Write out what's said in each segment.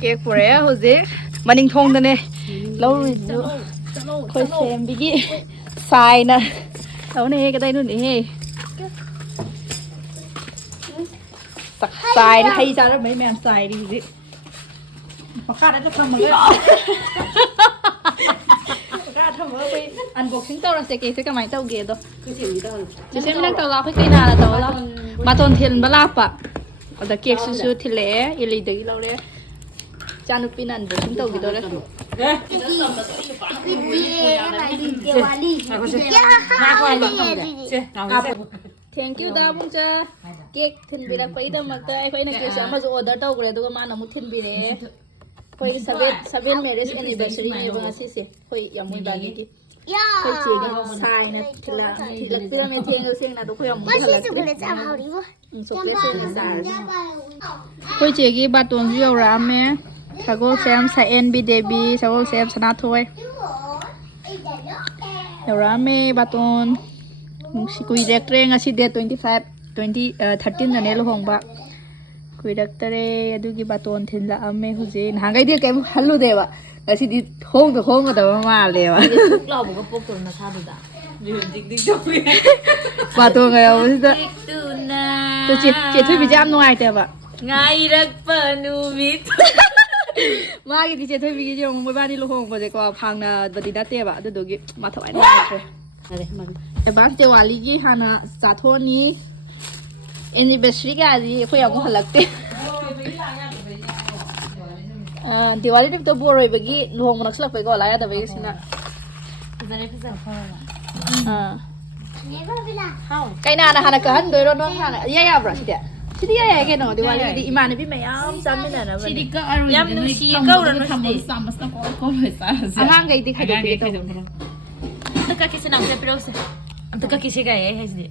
เก๊กปวดแล้วสิมันนิ่งทงตัวเนี่ยเราคอยเซมบิกี้ทรายนะเราเนี่ยก็ได้นู่นนี่สักทรายนะให้จ้าแล้วไม่แม่ทรายดีสิมาฆ่าได้จะทำมันก็ทำไปอันบอกถึงเต้าเราเสกเองกันไหมเต้าเกดคือสิ่งที่เต้าจะใช้ไม่ได้เต้าเราค่อยๆนาละเต้าเรามาตอนเทียนบลาปะเอาแต่เก๊กซื่อๆที่เละอีลีเดียวเราเลยจานุปินันบอกถึงเต้ากี่ตัวเลยThank you dah bung cha cake thin bira pai da mak ta pai na ke sa ma zo order taw kre du ma na mu thin bire pai seven marriage anniversary ni ba si se pai yam moi ba ni ki pai che ni sai na thila pira me theng yo sing na du pai yam moi la so le cha hau ri bo so le se sa pai che ki ba ton ju ra me sa go sam sa en bi debi sa go sam sana thoi ra me ba ton si kui director nga si day 13 na nelo hong ba kui director adugi baton thin la ame huje na ngai dia kai halu de ba si di hong da ma le ba thuk lo bo pok to na sa du da dik dik to baton ga yo si da tu na to che thui bi jam noi te ba ngai rak pa nu mit ma gi di che thui bi gi jong mo ba ni lo hong ba je ko phang na da di da te ba adu gi ma thawai na tre Abang Diwali ki hana satho ni anniversary ka ji khoi amu halakte Diwali tip to boroi bagi luhong manak slak pe ko la ya da bai sina zare phasa kho kai na na hana ka han doi ro no hana ya bra si dia si dia ya ke no Diwali di iman bi mai am sam ni na ba si ka aru yam nu si ka ro no si sam mas na ko le sa amang gai di khade pe to Amta ka kisi na amta pero se amta ka kisi ka hai si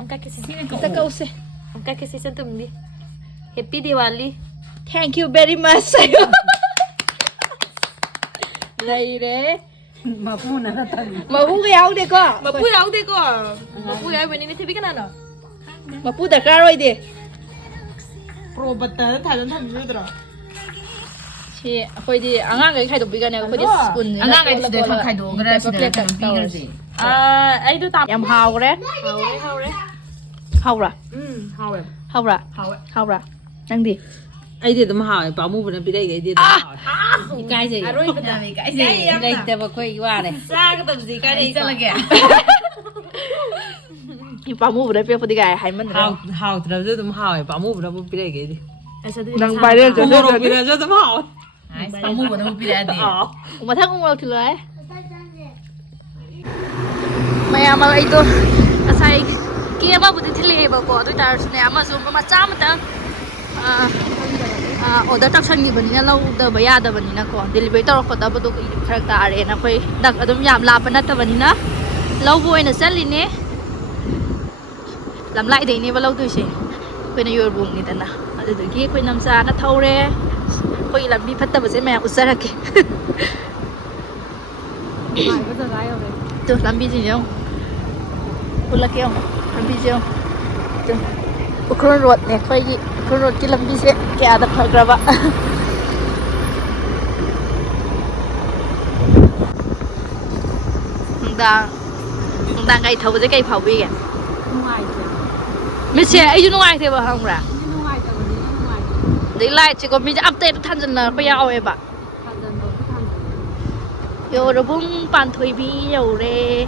amka kisi ta ka use amka kisi se tum di happy Diwali thank you very much lai re mapu na ta ma bu ga yaw de ko ma pu yaw de ko ma pu yaw bani ni thebi kana na ma pu da ka roi de pro batta ta jan tham ju dra si akhoi di angang gai khai do bi ga ne akhoi di spoon ni angang gai de thak khai do gra si da kan bi gra si ai du tam yam hao re hao ra hau re hao ra nang di ai de dum hao pa mu bana bi dai gai de dum hao kai ji aroi bata me kai ji gai te ba koi wa le sa ka tam ji ka ni chala ge ni pa mu bra pe podi ga hai man hao hao tra ju dum hao pa mu bana bi dai gai de nang bai re ko ro bi ra ju dum hao ai pa mu bana bi da de ma thak ngol thul ai maya ma ai to asai ke ba bu thile ba ko to tar ne ama zo ma cha ma ta order tak san gi bani na lau da ba ya da bani na ko delivery tar ko da ba do khar ta are na khoi dak adum yam la pa na ta bani na lau bo ina sali ne lam lai dei ne ba lau tu se khoi na yor bung ni ta na adu da gi khoi nam sa na thaure khoi lam bi phat ta ba se ma usara ke ai ba da ga yo le to lam bi ji yo pula ke yo lam bi ji yo to ukron road ne khoi gi ukron road ki lam bi se ke ada phagraba đang cây thầu với cây phao bi kìa mình sẽ ấy chứ ngoài thế bà không ra đấy lại chỉ có mình sẽ update thân dân là bây giờ em bạn yo rồi bung bàn thuê bi yo re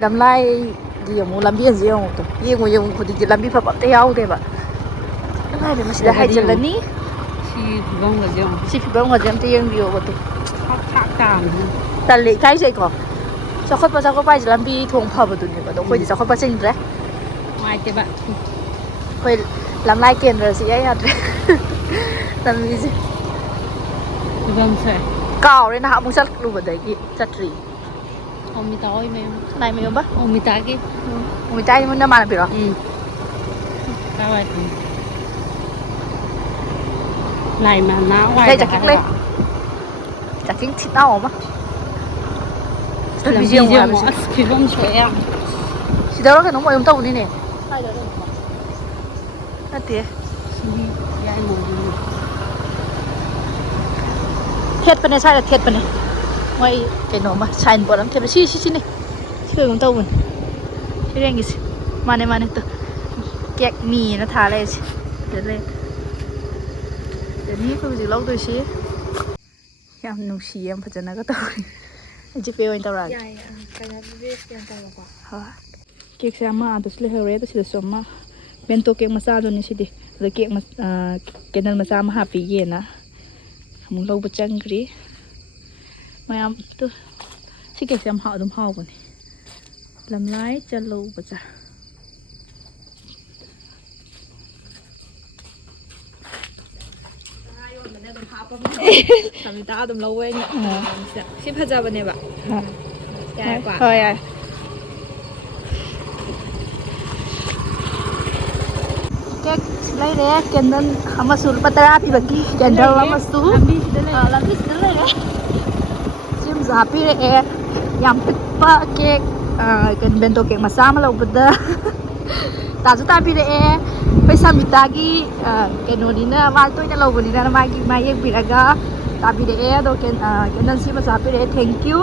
làm lại gì mà làm biết gì không tụi gì mà dùng thì làm biết phải bắt theo thế bà cái này mà sẽ hay chân lên ní si bông là giống tiếng điều mà tụi ta lấy cái gì còn cho khách bao bay làm biết thùng phở mà tụi này mà tụi phải cho khách bao sinh đấy ngoài cái bạn phải làm lại kiện rồi gì ấy hả làm gì vâng phải cào đấy nào muốn sát luôn vào đấy kì sát rì ông mi tao em này mình không ông mi tao cái ông mi tao mình nó mà làm gì đó tao vậy này mà nó ngoài đây chặt kính lên chặt kính thịt đau mà ꯂꯝꯕꯤꯁꯦ ꯑꯃꯨꯛ ꯑꯁ ꯐꯤꯕꯝ ꯁꯣꯛꯑꯦ ꯌꯥꯝ ꯁꯤꯗꯔ ꯀꯩꯅꯣꯝ ꯑꯣꯏꯅ ꯇꯧꯕꯅꯤꯅꯦ ꯅꯠꯇꯦ ꯁꯤꯗꯤ ꯌꯥꯏꯉꯪꯗꯨꯅꯤ ꯊꯦꯠꯄꯅꯦ ꯁ꯭ꯋꯥꯏꯗ ꯊꯦꯠꯄꯅꯦ ꯃꯣꯏ ꯀꯩꯅꯣꯝꯃ ꯁꯥꯏꯟ ꯕꯣꯔꯗ ꯑꯃ ꯊꯦꯠꯄ ꯁꯤꯅꯤ ꯁꯤ ꯀꯩꯅꯣꯝ ꯇꯧꯕꯅꯦ ꯁꯤꯔꯦꯡꯒꯤꯁꯦ ꯃꯥꯅꯦ ꯀꯦꯛ ꯃꯤꯅ ꯊꯥ ꯂꯩꯔꯤꯁꯦ ꯁꯤꯗ ꯂꯩ ꯁꯤꯗꯅꯤ ꯑꯩꯈꯣꯏ ꯍꯧꯖꯤꯛ ꯂꯧꯗꯣꯏꯁꯤ ꯌꯥꯝ ꯅꯨꯡꯁꯤꯌꯦ ꯌꯥꯝ ꯐꯖꯅꯒ ꯇꯧꯔꯤ ꯑꯩ ꯖꯤꯄꯦ ꯑꯣꯏꯅ ꯇꯧꯔꯛꯑꯒꯦ ꯍꯣꯏ ꯀꯦꯛꯁꯦ ꯑꯃ ꯑꯗꯨꯁꯨ ꯂꯩꯍꯧꯔꯦ ꯑꯗꯣ ꯁꯤꯗꯁꯨ ꯑꯃ ꯕꯦꯟꯇꯣ ꯀꯦꯛ ꯃꯆꯥꯗꯨꯅꯤ ꯁꯤꯗꯤ ꯑꯗꯣ ꯀꯦꯛ ꯀꯦꯟꯗꯜ ꯃꯆꯥ ꯑꯃ ꯍꯥꯞꯄꯤꯒꯦꯅ ꯑꯃꯨꯛ ꯂꯧꯕ ꯆꯪꯈ꯭ꯔꯤ ꯃꯌꯥꯝ ꯁꯤ ꯀꯦꯛꯁꯦ ꯌꯥꯝ ꯑꯗꯨꯝ ꯍꯥꯎꯕꯅꯦ ꯂꯝꯂꯥꯏ ꯆꯜꯂꯧ ꯕꯖꯥꯔ ꯁꯝꯃꯤꯇꯥ ꯑꯗꯨꯝ ꯂꯧꯋꯦꯅ ꯁꯤ ꯐꯖꯕꯅꯦꯕ ꯌꯥꯔꯦꯀꯣ ꯍꯣꯏ ꯌꯥꯏ ꯀꯦꯛ ꯂꯩꯔꯦ ꯀꯦꯟꯗꯜ ꯑꯃꯁꯨ ꯂꯨꯄꯥ 10 ꯄꯤꯕꯒꯤ ꯀꯦꯟꯗꯜ ꯑꯃꯁꯨ ꯂꯝꯕꯤꯁꯤꯗ ꯂꯩꯔꯦ ꯁꯤꯃꯁꯨ ꯍꯥꯞꯄꯤꯔꯛꯑꯦ ꯌꯥꯝ ꯄꯤꯛꯄ ꯀꯦꯛ ꯀꯩꯅꯣ ꯕꯦꯟꯇꯣ ꯀꯦꯛ ꯃꯆꯥ ꯑꯃ ꯂꯧꯕꯗ ꯇꯥꯁꯨ ꯇꯥꯕꯤꯔꯛꯑꯦ ꯑꯩꯈꯣꯏ ꯁꯃꯤꯇꯥꯒꯤ ꯀꯩꯅꯣꯅꯤꯅ ꯃꯥ ꯇꯣꯏꯅ ꯂꯧꯕꯅꯤꯅ ꯃꯥꯒꯤ ꯃꯥ ꯌꯦꯛꯄꯤꯔꯒ ꯇꯥꯕꯤꯔꯛꯑꯦ ꯑꯗꯣ ꯀꯦꯟꯗꯜ ꯁꯤꯃꯁꯨ ꯍꯥꯞꯄꯤꯔꯛꯑꯦ ꯊꯦꯡꯀ꯭ꯌꯨ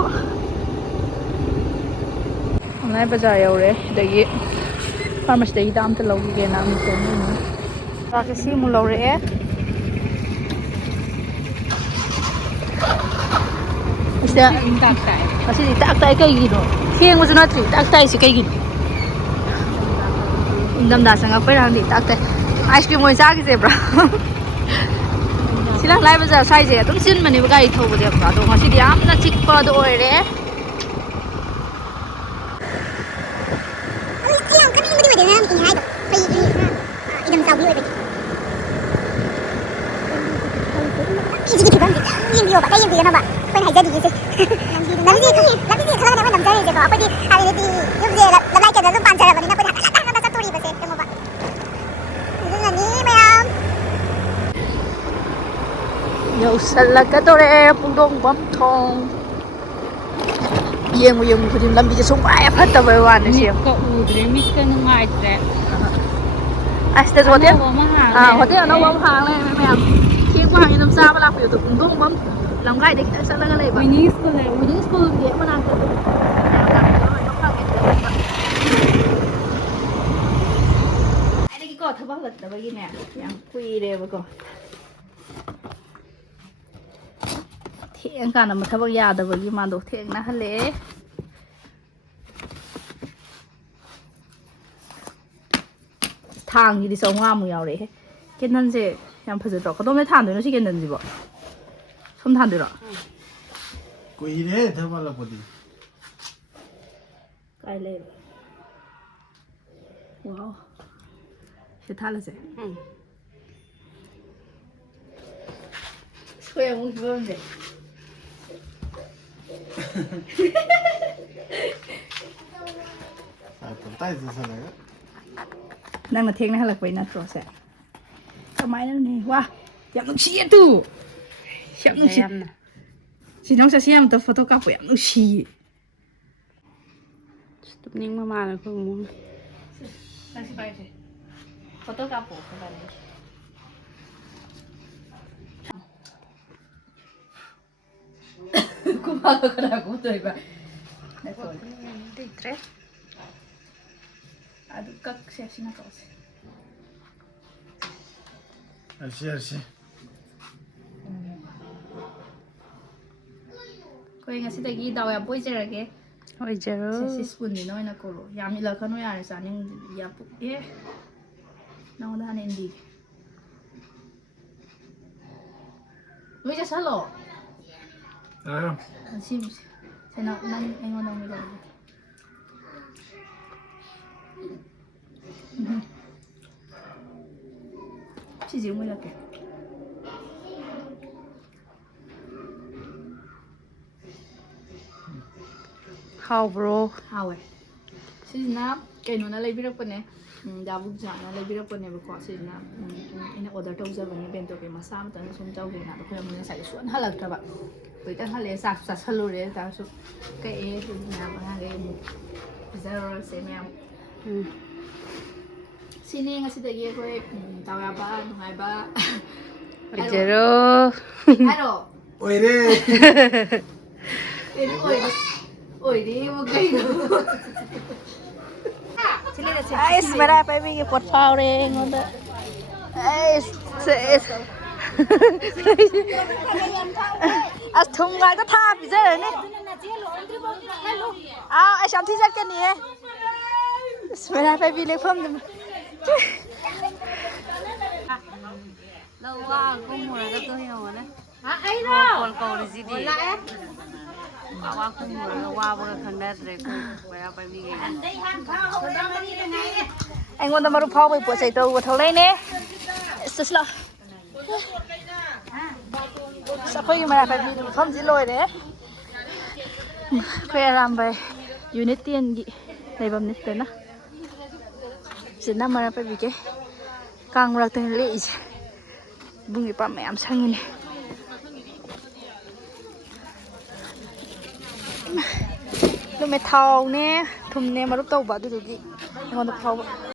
ꯂꯝꯂꯥꯏ ꯕꯖꯥꯔ ꯌꯧꯔꯦ ꯑꯗꯒꯤ ꯐꯥꯔꯃꯥꯁꯤꯗꯒꯤ ꯍꯤꯗꯥꯛ ꯑꯝꯇ ꯂꯧꯈꯤꯒꯦꯅ ꯑꯃꯨꯛ ꯆꯪꯉꯤꯅꯤ ꯆꯥꯛꯁꯦ ꯁꯤ ꯑꯃꯨꯛ ꯂꯧꯔꯛꯑꯦ ꯁꯤꯗ ꯉꯁꯤꯗꯤ ꯇꯥꯛ ꯇꯥꯏ ꯀꯩꯒꯤꯅꯣ ꯊꯦꯡꯕꯁꯨ ꯅꯠꯇ꯭ꯔꯤ ꯇꯥꯛ ꯇꯥꯏꯁꯤ ꯀꯩꯒꯤꯅꯣ ꯏꯪꯊꯝꯊꯥ ꯆꯪꯉꯛꯄꯩꯔ ꯈꯪꯗꯦ ꯇꯥꯛ ꯇꯥꯏ ꯑꯥꯏꯁ ꯀ꯭ꯔꯤꯝ ꯑꯣꯏꯅ ꯆꯥꯈꯤꯁꯦꯕ꯭ꯔꯥ ꯁꯤ ꯂꯝꯂꯥꯏ ꯕꯖꯥꯔ ꯁ꯭ꯋꯥꯏꯁꯦ ꯑꯗꯨꯝ ꯆꯤꯟꯕꯅꯦꯕ ꯒꯥꯔꯤ ꯊꯧꯕꯁꯦ ꯑꯗꯣ ꯉꯁꯤꯗꯤ ꯌꯥꯝꯅ ꯆꯤꯛꯄꯗꯣ ꯑꯣꯏꯔꯦ ꯁꯤꯒꯤ ꯐꯤꯕꯝꯁꯦ ꯌꯦꯡꯕꯤꯌꯣꯕ ꯑꯇꯩ ꯌꯦꯡꯕꯤꯒꯅꯣꯕ ꯑꯩꯈꯣꯏꯅ ꯍꯥꯏꯖꯔꯤꯁꯦ ꯂꯝꯕꯤꯁꯦ ꯈꯜꯂꯒꯅꯦ ꯅꯝꯖꯔꯤꯁꯦꯀꯣ ꯑꯩꯈꯣꯏꯗꯤ ꯍꯥꯏꯕꯗꯤ ꯌꯨꯝꯁꯦ ꯂꯝꯂꯥꯏ ꯀꯦꯟꯗꯜ ꯑꯗꯨꯝ ꯄꯥꯟꯖꯔꯕꯅꯤꯅ ꯑꯩꯈꯣꯏꯅ ꯍꯟꯒꯠ ꯆꯠꯇꯣꯔꯤꯕꯁꯦ ꯌꯦꯡꯉꯣꯕ ꯑꯗꯨꯅꯅꯤ ꯃꯌꯥꯝ ꯌꯧꯁꯜꯂꯛꯀꯗꯧꯔꯦ ꯄꯨꯡꯗꯣꯡꯕꯝ ꯊꯣꯡ ꯌꯦꯡꯕꯨ ꯈꯨꯗꯤꯡ ꯂꯝꯕꯤꯁꯦ ꯁꯨꯡꯐꯥꯏ ꯐꯠꯇꯕꯩ ꯋꯥꯅꯤ ꯁꯤ ꯃꯤꯠꯀ ꯎꯗ꯭ꯔꯦ ꯃꯤꯠꯀ ꯅꯨꯡꯉꯥꯏꯇ꯭ꯔꯦ ꯑꯁꯤꯗꯁꯨ ꯍꯣꯇꯦꯜ ꯑꯅꯧꯕ ꯑꯃ ꯍꯥꯡꯉꯦ ꯍꯣꯇꯦꯜ ꯑꯅꯧꯕ ꯍꯧꯖꯤꯛ ꯑꯃ ꯍꯥꯡ ꯂꯩꯔꯝꯃꯦ ꯃꯌꯥꯝ ꯊꯦꯡꯕ ꯍꯥꯡꯉꯤ ꯑꯗꯨꯝ ꯆꯥꯕ ꯂꯥꯛꯄꯤꯌꯨ ꯄꯨꯡꯗꯣꯡꯕꯝ ꯂꯝꯈꯥꯏꯗ ꯈꯤꯇꯪ ꯆꯠꯂꯒ ꯂꯩꯕ ꯋꯤꯅꯤꯡ ꯁ꯭ꯀꯨꯜ ꯂꯩ ꯋꯤꯅꯤꯡ ꯁ꯭ꯀꯨꯜꯒꯤ ꯃꯅꯥꯛꯇ ꯑꯩꯗꯒꯤꯀꯣ ꯊꯕꯛ ꯍꯜꯂꯛꯇꯕꯒꯤꯅꯦ ꯌꯥꯝ ꯀꯨꯏꯔꯦꯕꯀꯣ ꯊꯦꯡꯀꯥꯟꯗ ꯊꯕꯛ ꯌꯥꯗꯕꯒꯤ ꯃꯥꯗꯣ ꯊꯦꯡꯅ ꯍꯜꯂꯛꯑꯦ ꯊꯥꯡꯒꯤꯗꯤ 500 ꯌꯥꯎꯔꯛꯑꯦ ꯀꯦꯟꯗꯜꯁꯦ ꯌꯥꯝ ꯐꯖꯗ꯭ꯔꯣ ꯀꯗꯣꯝꯗꯩ ꯊꯥꯟꯗꯣꯏꯅꯣ ꯁꯤ ꯀꯦꯟꯗꯜꯁꯤꯕꯣ ꯁꯣꯝ ꯊꯥꯟꯗꯣꯏꯔꯣ ꯀꯨꯏꯔꯦ ꯊꯕꯛ ꯍꯜꯂꯛꯄꯗꯤ ꯀꯥꯏ ꯂꯩꯕ ꯋꯥꯎ ꯁꯤ ꯊꯥꯜꯂꯁꯦ ꯁꯣꯏ ꯑꯃꯨꯛ ꯐꯤꯕꯝꯁꯦ ꯅꯪꯅ ꯊꯦꯡꯅ ꯍꯜꯂꯛꯄꯩ ꯅꯠꯇ꯭ꯔꯣ ꯁꯦ ꯀꯃꯥꯏꯅꯅꯦ ꯋꯥ ꯌꯥꯝ ꯅꯨꯡꯁꯤꯌꯦ ꯇꯨ ꯌꯥꯝ ꯅꯨꯡꯁꯤ ꯌꯥꯝꯅ ꯁꯤ ꯅꯪ ꯆꯠꯁꯤ ꯌꯥꯝꯇ ꯐꯣꯇꯣ ꯀꯥꯞꯄ ꯌꯥꯝ ꯅꯨꯡꯁꯤꯌꯦ ꯇꯨꯞꯅꯤꯡꯕ ꯃꯥꯜꯂꯦ ꯑꯩꯈꯣꯏ ꯏꯃꯨꯡ ꯅꯪ ꯁꯤ ꯄꯥꯏꯁꯦ ꯐꯣꯇꯣ ꯀꯥꯞꯄꯣ ꯀꯨꯝꯃꯥꯗꯣ ꯀꯅꯥ ꯀꯨꯝꯗꯣꯏꯕ ꯂꯩꯇ꯭ꯔꯦ ꯑꯗꯨ ꯀꯛꯁꯦ ꯁꯤꯅ ꯀꯛꯁꯦ ꯑꯁꯤ ꯑꯩꯈꯣꯏ ꯉꯁꯤꯗꯒꯤ ꯗꯥꯎ ꯌꯥꯕ ꯑꯣꯏꯖꯔꯒꯦ ꯑꯣꯏꯖꯔꯣ ꯁꯤ ꯁ꯭ꯄꯨꯟꯁꯤꯅ ꯑꯣꯏꯅ ꯀꯣꯜꯂꯣ ꯌꯥꯝ ꯏꯜꯂꯛꯀꯅꯨ ꯌꯥꯔꯦ ꯆꯥꯅꯤꯡꯗꯦ ꯌꯥꯝ ꯄꯨꯛꯑꯦ ꯅꯉꯣꯟꯗ ꯍꯥꯟꯅ ꯏꯟꯕꯤꯒꯦ ꯂꯣꯏ ꯆꯠꯁꯜꯂꯣ ꯁꯤꯁꯦ ꯅꯪ ꯑꯩꯉꯣꯟꯗ ꯑꯃꯨꯛ ꯂꯧꯔꯒꯦ ꯁꯤꯁꯦ ꯑꯃꯨꯛ ꯏꯜꯂꯛꯀꯦ ꯍꯥꯎꯕ꯭ꯔꯣ ꯍꯥꯎꯋꯦ ꯁꯤꯁꯤꯅ ꯀꯩꯅꯣꯅ ꯂꯩꯕꯤꯔꯛꯄꯅꯦ ꯗꯥꯕꯨꯛ ꯖꯥꯅ ꯂꯩꯕꯤꯔꯛꯄꯅꯦꯕꯀꯣ ꯁꯤꯁꯤꯅ ꯑꯩꯅ ꯑꯣꯔꯗꯔ ꯇꯧꯖꯕꯅꯦ ꯕꯦꯟꯇꯣꯀꯤ ꯃꯆꯥ ꯑꯃꯇꯪ ꯁꯨꯝ ꯇꯧꯒꯦꯅ ꯑꯗꯣ ꯑꯩꯈꯣꯏ ꯑꯃꯨꯛ ꯉꯁꯥꯏꯗꯤ ꯁꯨꯡꯍꯟ ꯍꯜꯂꯛꯇ꯭ꯔꯕ ꯍꯧꯖꯤꯛꯇꯪ ꯍꯜꯂꯛꯑꯦ ꯆꯥꯛꯁꯨ ꯆꯥꯁꯜꯂꯨꯔꯦ ꯆꯥꯛꯁꯨ ꯀꯛꯑꯦ ꯁꯤꯁꯤ ꯃꯌꯥꯝ ꯑꯉꯥꯡꯈꯩ ꯑꯃꯨꯛ ꯄꯤꯖꯔꯨꯔꯁꯦ ꯃꯌꯥꯝ ꯁꯤꯅꯦ ꯉꯁꯤꯗꯒꯤ ꯑꯩꯈꯣꯏ ꯗꯥꯎ ꯌꯥꯕ ꯅꯨꯡꯉꯥꯏꯕ ꯑꯣꯏꯖꯔꯣ ꯍꯥꯏꯔꯣ ꯑꯣꯏꯔꯦ ꯑꯣꯏꯔꯦꯕ ꯀꯩꯅꯣ ꯑꯩꯁ ꯃꯔꯥ ꯄꯥꯏꯕꯤꯒꯦ ꯄꯣꯠ ꯐꯥꯎꯔꯦ ꯑꯩꯉꯣꯟꯗ ꯑꯁ ꯊꯨꯝ ꯉꯥꯛꯇ ꯊꯥ ꯄꯤꯖꯔꯅꯤ ꯑꯥꯎ ꯑꯩ ꯁꯥꯟꯊꯤ ꯆꯠꯀꯅꯤꯍꯦ ꯑꯁ ꯃꯔꯥ ꯄꯥꯏꯕꯤ ꯂꯦꯛꯐꯝꯗꯨ ꯂꯧ ꯋꯥ ꯀꯨꯝꯃꯨꯔꯒ ꯇꯣ ꯌꯦꯡꯉꯣꯅꯦ ꯀꯣꯜ ꯀꯧꯔꯤꯁꯤꯗꯤ ꯋꯥ ꯀꯨꯝꯃꯨꯔꯒ ꯋꯥꯕꯒ ꯈꯪꯅꯗ꯭ꯔꯦ ꯑꯩꯈꯣꯏ ꯃꯩꯔꯥ ꯄꯥꯏꯕꯤꯈꯩ ꯑꯩꯉꯣꯟꯗ ꯃꯔꯨꯞ ꯐꯥꯎꯕꯩ ꯄꯣꯠ ꯆꯩ ꯇꯧꯕ ꯊꯣꯛꯂꯛꯏꯅꯦ ꯆꯠꯁꯤ ꯂꯥꯛꯑꯣ ꯑꯩꯈꯣꯏꯒꯤ ꯃꯩꯔꯥ ꯄꯥꯏꯕꯤ ꯃꯐꯝꯁꯤ ꯂꯣꯏꯔꯦ ꯑꯩꯈꯣꯏ ꯑꯔꯥꯝꯕꯥꯏ ꯌꯨꯅꯤꯠ 10ꯒꯤ ꯂꯩꯐꯝꯅꯤ ꯁꯤꯗꯅ ꯃꯩꯔꯥ ꯄꯥꯏꯕꯤꯒꯦ ꯀꯥꯡ ꯃꯔꯛꯇꯅꯤ ꯂꯦꯛꯏꯁꯦ ꯏꯕꯨꯡ ꯏꯄꯥ ꯃꯌꯥꯝ ꯁꯪꯉꯤꯅꯦ ꯑꯗꯨꯃꯦ ꯊꯥꯎꯅꯦ ꯊꯨꯝꯅꯦ ꯃꯔꯨꯞ ꯇꯧꯕ ꯑꯗꯨꯗꯨꯒꯤ ꯑꯩꯉꯣꯟꯗ ꯐꯥꯎꯕ